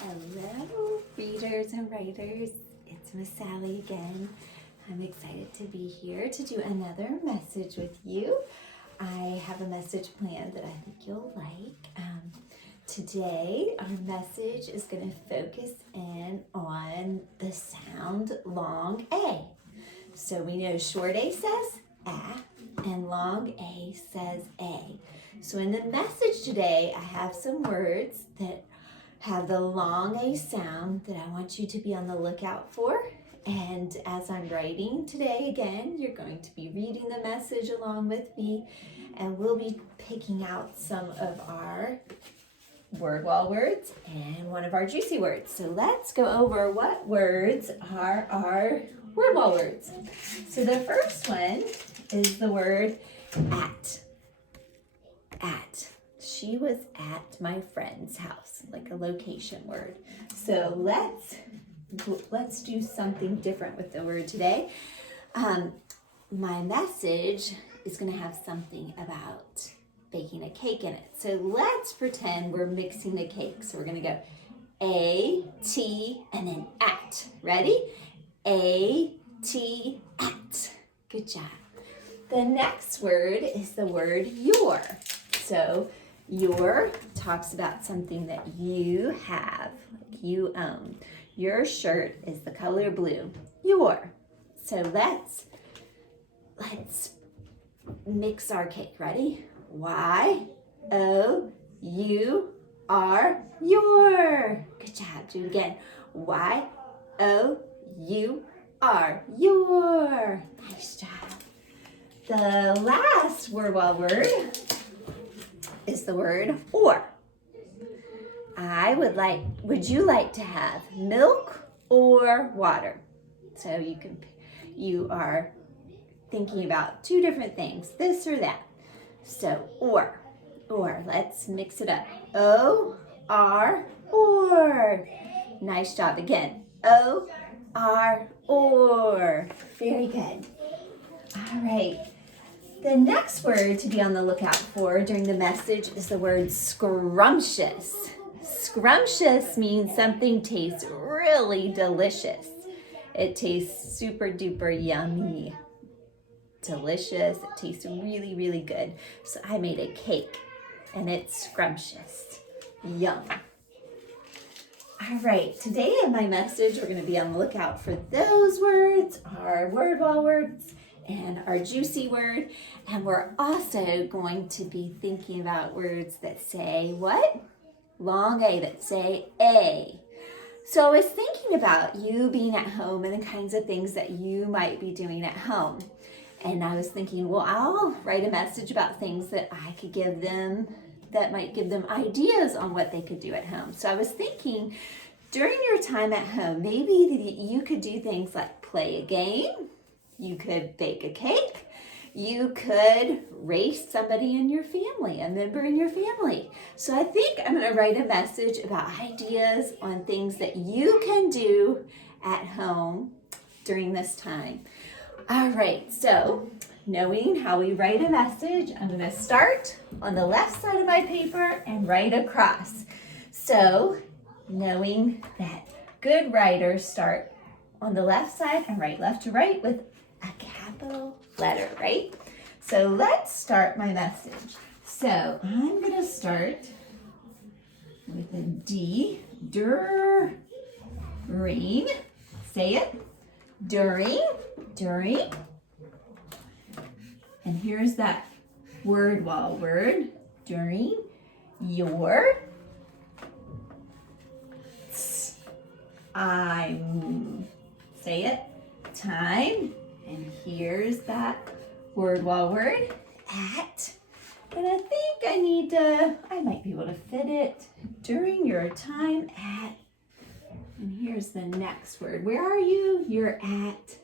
Hello, readers and writers. It's Miss Sally again. I'm excited to be here to do another message with you. I have a message planned that I think you'll like. Today, our message is going to focus in on the sound long A. So we know short A says A and long A says A. So in the message today, I have some words that have the long A sound that I want you to be on the lookout for. And as I'm writing today again, you're going to be reading the message along with me, and we'll be picking out some of our word wall words and one of our juicy words. So let's go over what words are our word wall words. So the first one is the word at. At. She was at my friend's house, like a location word. So let's do something different with the word today. My message is going to have something about baking a cake in it. So let's pretend we're mixing a cake. So we're going to go A, T, and then at. Ready? A, T, at. Good job. The next word is the word your. So your talks about something that you have, like you own. Your shirt is the color blue. Your. So let's mix our cake. Ready? Y-O-U-R, your. Good job. Do it again. Y-O-U-R, your. Nice job. The last word wall word is the word or. Would you like to have milk or water? So you are thinking about two different things, this or that. So or, let's mix it up. O-R, or. Nice job. Again, O-R, or. Very good. All right. The next word to be on the lookout for during the message is the word scrumptious. Scrumptious means something tastes really delicious. It tastes super duper yummy. Delicious. It tastes really, really good. So I made a cake and it's scrumptious. Yum. All right, today in my message, we're going to be on the lookout for those words, our word wall words, and our juicy word. And we're also going to be thinking about words that say what? Long A, that say A. So I was thinking about you being at home and the kinds of things that you might be doing at home. And I was thinking, well, I'll write a message about things that I could give them that might give them ideas on what they could do at home. So I was thinking, during your time at home, maybe you could do things like play a game, you could bake a cake, you could race somebody in your family, a member in your family. So I think I'm going to write a message about ideas on things that you can do at home during this time. All right, so knowing how we write a message, I'm going to start on the left side of my paper and write across. So knowing that good writers start on the left side and write left to right with a capital letter, right? So let's start my message. So I'm going to start with a D, during. Say it. During. And here's that word wall word, during, your, I'm, say it, time, and here's that word wall word, at, and I think I might be able to fit it, during your time at, and here's the next word. Where are you? You're at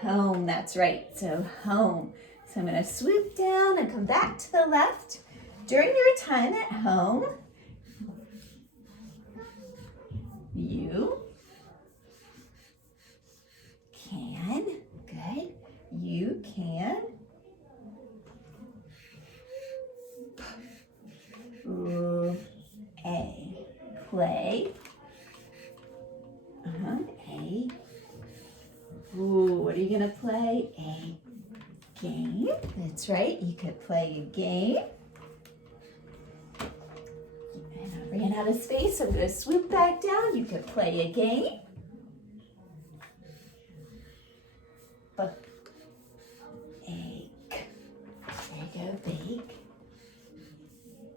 home. That's right. So home. So I'm going to swoop down and come back to the left. During your time at home, you can, good, you can play A. Ooh, what are you gonna play? A game. That's right, you could play a game. And I ran out of space, so I'm gonna swoop back down. You could play a game. Egg. There you go, bake.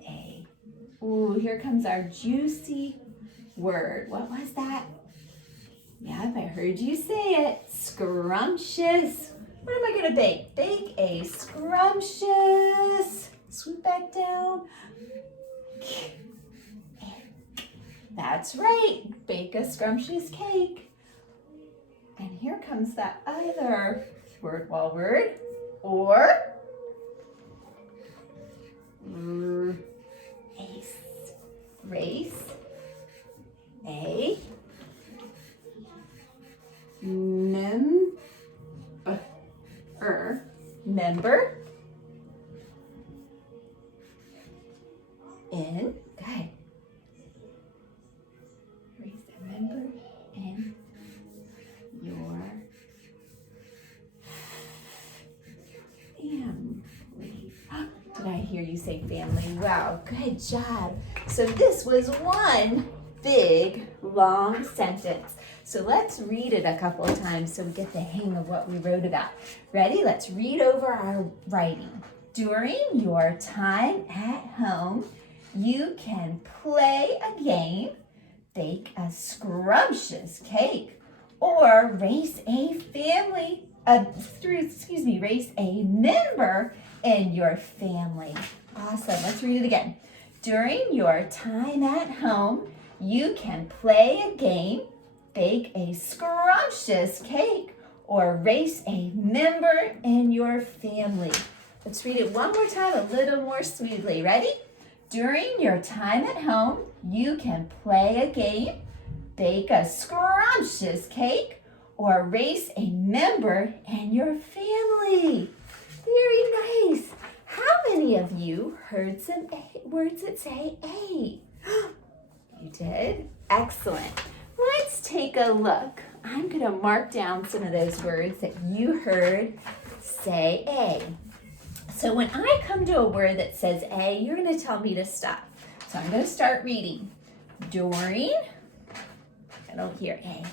A. Ooh, here comes our juicy word. What was that? Yep, I heard you say it. Scrumptious. What am I gonna bake? Bake a scrumptious. Swoop back down. That's right. Bake a scrumptious cake. And here comes that other word word. Or race. A member in, okay. Raise a member in your family. Did I hear you say family? Wow, good job. So this was one big, long sentence. So let's read it a couple of times so we get the hang of what we wrote about. Ready? Let's read over our writing. During your time at home, you can play a game, bake a scrumptious cake, or race a member in your family. Awesome. Let's read it again. During your time at home, you can play a game, bake a scrumptious cake, or race a member in your family. Let's read it one more time, a little more smoothly. Ready? During your time at home, you can play a game, bake a scrumptious cake, or race a member in your family. Very nice. How many of you heard some words that say A? You did? Excellent. Let's take a look. I'm going to mark down some of those words that you heard say A. So when I come to a word that says A, you're going to tell me to stop. So I'm going to start reading. During, I don't hear A.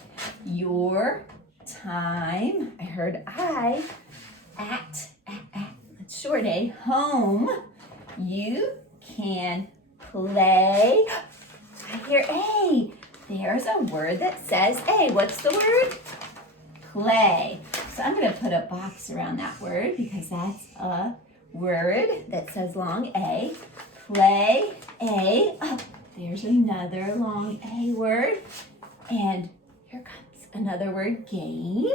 Your time, I heard I, at, that's short A, home, you can play. I hear A. There's a word that says A. What's the word? Play. So I'm going to put a box around that word because that's a word that says long A. Play, A. Oh, there's another long A word. And here comes another word, game.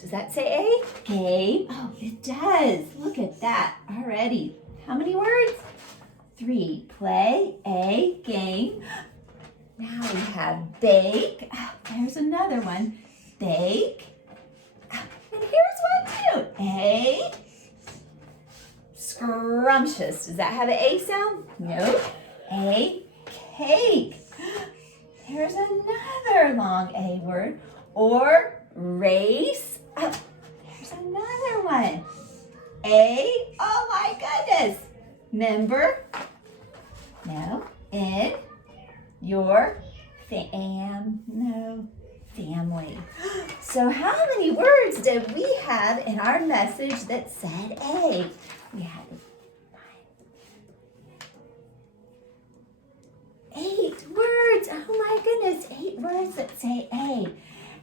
Does that say A? Game. Oh, it does. Look at that already. How many words? 3. Play, A, game. Now we have bake. Oh, there's another one. Bake. Oh, and here's one too. A. Scrumptious. Does that have an A sound? No. A. Cake. There's another long A word. Or race. Oh, there's another one. A. Oh my goodness. Member. No. In your family. So how many words did we have in our message that said A? We had 8 words. Oh my goodness, 8 words that say A.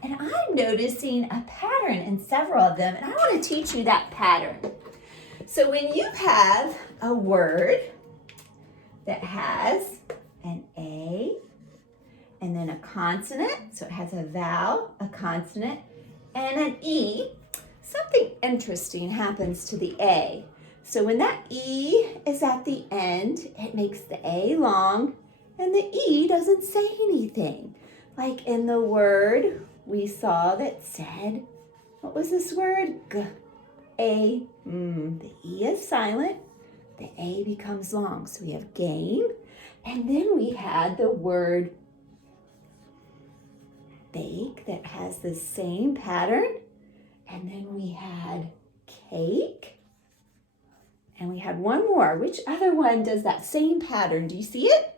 And I'm noticing a pattern in several of them, and I want to teach you that pattern. So when you have a word that has an A and then a consonant, so it has a vowel, a consonant, and an E, something interesting happens to the A. So when that E is at the end, it makes the A long and the E doesn't say anything. Like in the word we saw that said, what was this word? A. The E is silent, the A becomes long. So we have game, and then we had the word bake that has the same pattern. And then we had cake. And we had one more. Which other one does that same pattern? Do you see it?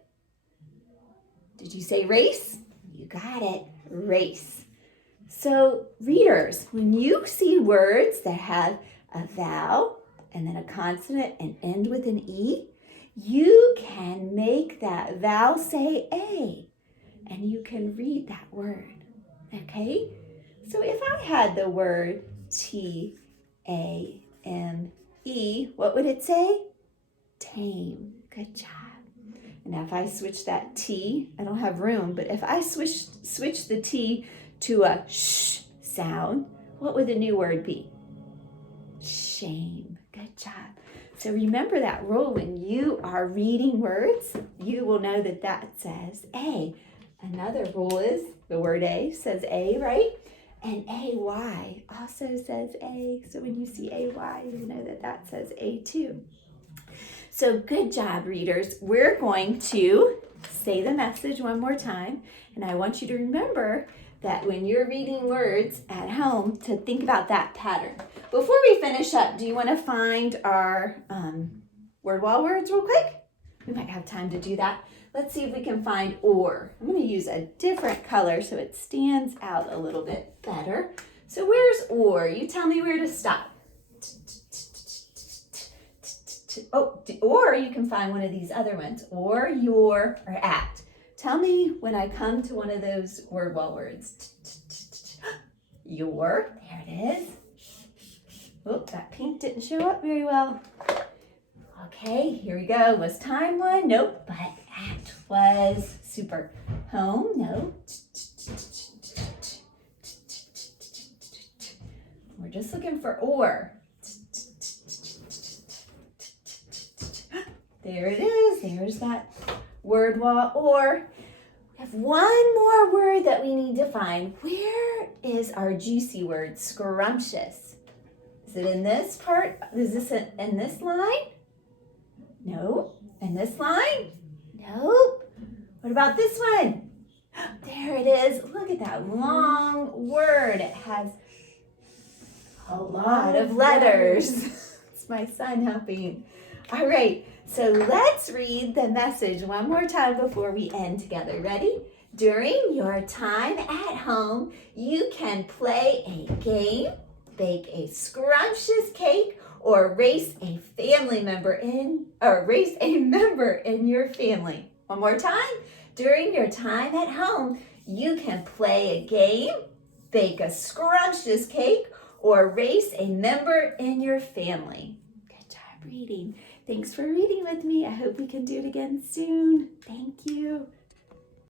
Did you say race? You got it, race. So readers, when you see words that have a vowel and then a consonant and end with an E, you can make that vowel say A, and you can read that word, okay? So if I had the word T-A-M-E, what would it say? Tame. Good job. And if I switch that T, I don't have room, but if I switch the T to a sh sound, what would the new word be? Shame. Good job. So remember that rule. When you are reading words, you will know that that says A. Another rule is the word A says A, right? And A-Y also says A. So when you see A-Y, you know that that says A too. So good job, readers. We're going to say the message one more time. And I want you to remember that when you're reading words at home, to think about that pattern. Before we finish up, do you want to find our word wall words real quick? We might have time to do that. Let's see if we can find or. I'm going to use a different color so it stands out a little bit better. So where's or? You tell me where to stop. Oh, or you can find one of these other ones, or, your, or at. Tell me when I come to one of those word wall words. Your, there it is. Oh, that pink didn't show up very well. Okay, here we go. Was time one? Nope, but at was super. Home, no. We're just looking for or. There it is. There's that word wall or. We have one more word that we need to find. Where is our juicy word, scrumptious? Is it in this part? Is this in this line? No. In this line? Nope. What about this one? There it is. Look at that long word. It has a lot of letters. It's my son helping. All right. So let's read the message one more time before we end together. Ready? During your time at home, you can play a game, bake a scrumptious cake, or race a member in your family. One more time. During your time at home, you can play a game, bake a scrumptious cake, or race a member in your family. Good job reading. Thanks for reading with me. I hope we can do it again soon. Thank you.